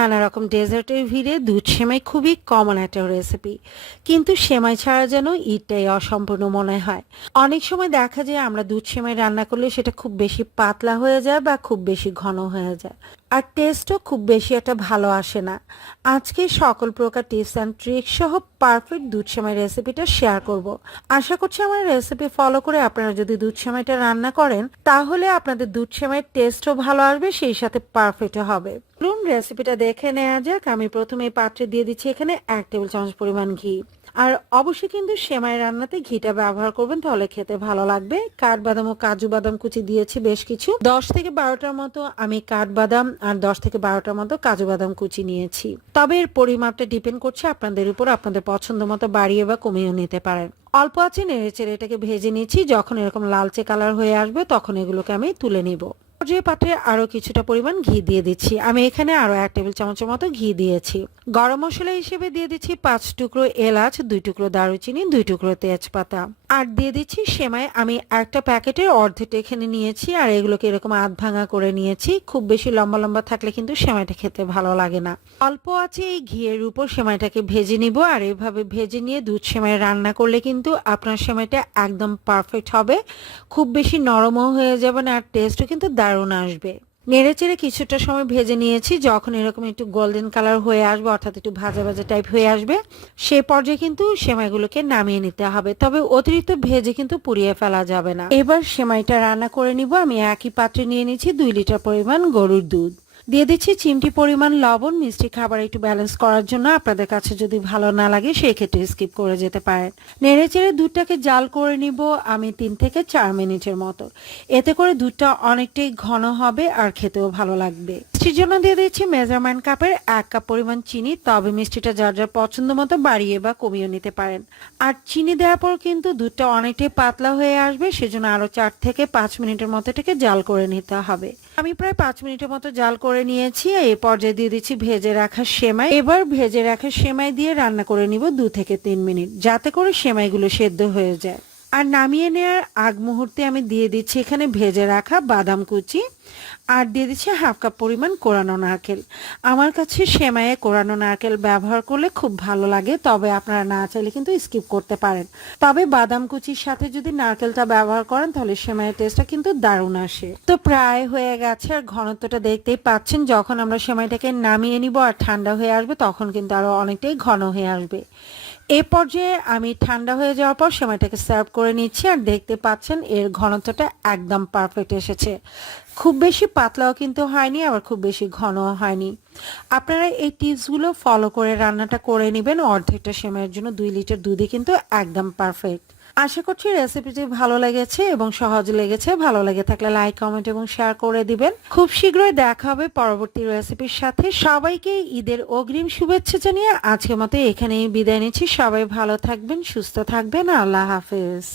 নানা রকম ডেজার্টের ভিড়ে দুধ সেমাই খুবই কমন একটা রেসিপি কিন্তু সেমাই ছাড়া যেন ঈদটাই অসম্পূর্ণ মনে হয়। অনেক সময় দেখা যায় আমরা দুধ সেমাই রান্না করলে সেটা খুব বেশি পাতলা হয়ে যায় বা খুব বেশি ঘন হয়ে যায়। আর টেস্টও খুব বেশি একটা ভালো আসে না। আজকে সকল প্রকার টিপস অ্যান্ড ট্রিক সহ পারফেক্ট দুধ সেমাই রেসিপিটা শেয়ার করব। আশা করছি আমার রেসিপি ফলো করে আপনারা যদি দুধ সেমাইটা রান্না করেন, তাহলে আপনাদের দুধ সেমাইয়ের টেস্টও ভালো আসবে, সেই সাথে পারফেক্টও হবে। চলুন রেসিপিটা দেখে নেওয়া যাক। আমি প্রথমে পাত্রে দিয়ে দিচ্ছি এখানে এক টেবিল চামচ পরিমাণ ঘি। আর অবশ্যই কিন্তু সেমাই রান্নাতে ঘিটা ব্যবহার করবেন, তাহলে খেতে ভালো লাগবে। কাঠবাদাম ও কাজু বাদাম কুচি দিয়েছি বেশ কিছু। দশ থেকে বারোটার মতো আমি কাঠবাদাম আর দশ থেকে বারোটার মতো কাজু বাদাম কুচি নিয়েছি। তবে এর পরিমাপটা ডিপেন্ড করছে আপনাদের উপর, আপনাদের পছন্দ মতো বাড়িয়ে বা কমিয়েও নিতে পারেন। অল্প আছে নেড়ে চেড়ে এটাকে ভেজে নিচ্ছি। যখন এরকম লালচে কালার হয়ে আসবে, তখন এগুলোকে আমি তুলে নিব। পর্যায়ে পাত্রে আরও কিছুটা পরিমাণ ঘি দিয়ে দিচ্ছি। আমি এখানে আরও এক টেবিল চামচের মতো ঘি দিয়েছি। গরম মশলা হিসেবে দিয়ে দিচ্ছি পাঁচ টুকরো এলাচ, দুই টুকরো দারুচিনি, দুই টুকরো তেজপাতা। আর দিয়ে দিচ্ছি সেমাই। আমি একটা প্যাকেটের অর্ধেকটা এখানে নিয়েছি আর এগুলোকে এরকম আধ ভাঙা করে নিয়েছি। খুব বেশি লম্বা লম্বা থাকলে কিন্তু সেমাইটা খেতে ভালো লাগে না। অল্প আছে এই ঘিয়ের উপর সেমাইটাকে ভেজে নিব আর এইভাবে ভেজে নিয়ে দুধ সেমাই রান্না করলে কিন্তু আপনার সেমাইটা একদম পারফেক্ট হবে। খুব বেশি নরমও হয়ে যাবে না আর টেস্টও কিন্তু দারুণ আসবে। নেড়ে চেড়ে কিছুটা সময় ভেজে নিয়েছি, যখন এরকম একটু গোল্ডেন কালার হয়ে আসবে, অর্থাৎ একটু ভাজা ভাজা টাইপ হয়ে আসবে, সে পর্যায়ে কিন্তু সেমাইগুলোকে নামিয়ে নিতে হবে। তবে অতিরিক্ত ভেজে কিন্তু পুড়িয়ে ফেলা যাবে না। এবার সেমাইটা রান্না করে নিব। আমি একই পাত্রে নিয়ে নিয়েছি দুই লিটার পরিমাণ গরুর দুধ। দিয়ে দিচ্ছি চিমটি পরিমাণ লবণ, মিষ্টি খাবার একটু ব্যালেন্স করার জন্য আপনাদের কাছে যদি ভালো না লাগে সেই ক্ষেত্রে স্কিপ করে যেতে পারেন। নেড়ে চেড়ে দুধটাকে জাল করে নিব আমি তিন থেকে চার মিনিটের মতো। এতে করে দুধটা অনেকটাই ঘন হবে আর খেতেও ভালো লাগবে। মিষ্টির জন্য দিয়ে দিচ্ছি মেজারমেন্ট কাপের এক কাপ পরিমাণ চিনি। তবে মিষ্টিটা যার যার পছন্দ মতো বাড়িয়ে বা কমিয়ে নিতে পারেন। আর চিনি দেওয়ার পর কিন্তু দুধটা অনেকটাই পাতলা হয়ে আসবে, সেজন্য আরও চার থেকে পাঁচ মিনিটের মতো এটাকে জাল করে নিতে হবে। আমি প্রায় পাঁচ মিনিটের মতো জাল করে নিয়েছি। এই পর্যায়ে দিয়ে দিচ্ছি ভেজে রাখা সেমাই। এবার ভেজে রাখা সেমাই দিয়ে রান্না করে নিব দু থেকে তিন মিনিট, যাতে করে সেমাইগুলো সেদ্ধ হয়ে যায়। আর নামিয়ে নেওয়ার আগ মুহূর্তে আমি দিয়ে দিচ্ছি এখানে ভেজে রাখা বাদাম কুচি আর দিয়ে দিচ্ছি হাফ কাপ পরিমাণ কোরানো নারকেল। আমার কাছে সেমাইয়ে কোরানো নারকেল ব্যবহার করলে খুব ভালো লাগে, তবে আপনারা না চাইলে কিন্তু স্কিপ করতে পারেন। তবে বাদাম কুচির সাথে যদি নারকেলটা ব্যবহার করেন, তাহলে সেমাইয়ের টেস্টটা কিন্তু দারুণ আসে। তো প্রায় হয়ে গেছে আর ঘনত্বটা দেখতেই পাচ্ছেন, যখন আমরা সেমাইটাকে নামিয়ে নিব আর ঠান্ডা হয়ে আসবে, তখন কিন্তু আরও অনেকটাই ঘন হয়ে আসবে। এ পর্যায়ে আমি ঠান্ডা হয়ে যাওয়ার পর সেমাইটাকে সার্ভ করে নিচ্ছি আর দেখতে পাচ্ছেন এর ঘনত্বটা একদম পারফেক্ট এসেছে। খুব বেশি পাতলাও কিন্তু হয়নি, আবার খুব বেশি ঘনও হয়নি। আপনারা এই টিপসগুলো ফলো করে রান্নাটা করে নেবেন, অর্ধেকটা সেমাইয়ের জন্য দুই লিটার দুধে কিন্তু একদম পারফেক্ট আশা করছি রেসিপিটি ভালো লেগেছে এবং সহজ লেগেছে। ভালো লেগে থাকলে লাইক কমেন্ট এবং শেয়ার করে দিবেন। খুব শীঘ্রই দেখা হবে পরবর্তী রেসিপির সাথে। সবাইকে ঈদের অগ্রিম শুভেচ্ছা জানিয়ে আজকের মতো এখানেই বিদায় নিচ্ছি। সবাই ভালো থাকবেন, সুস্থ থাকবেন। আল্লাহ হাফেজ।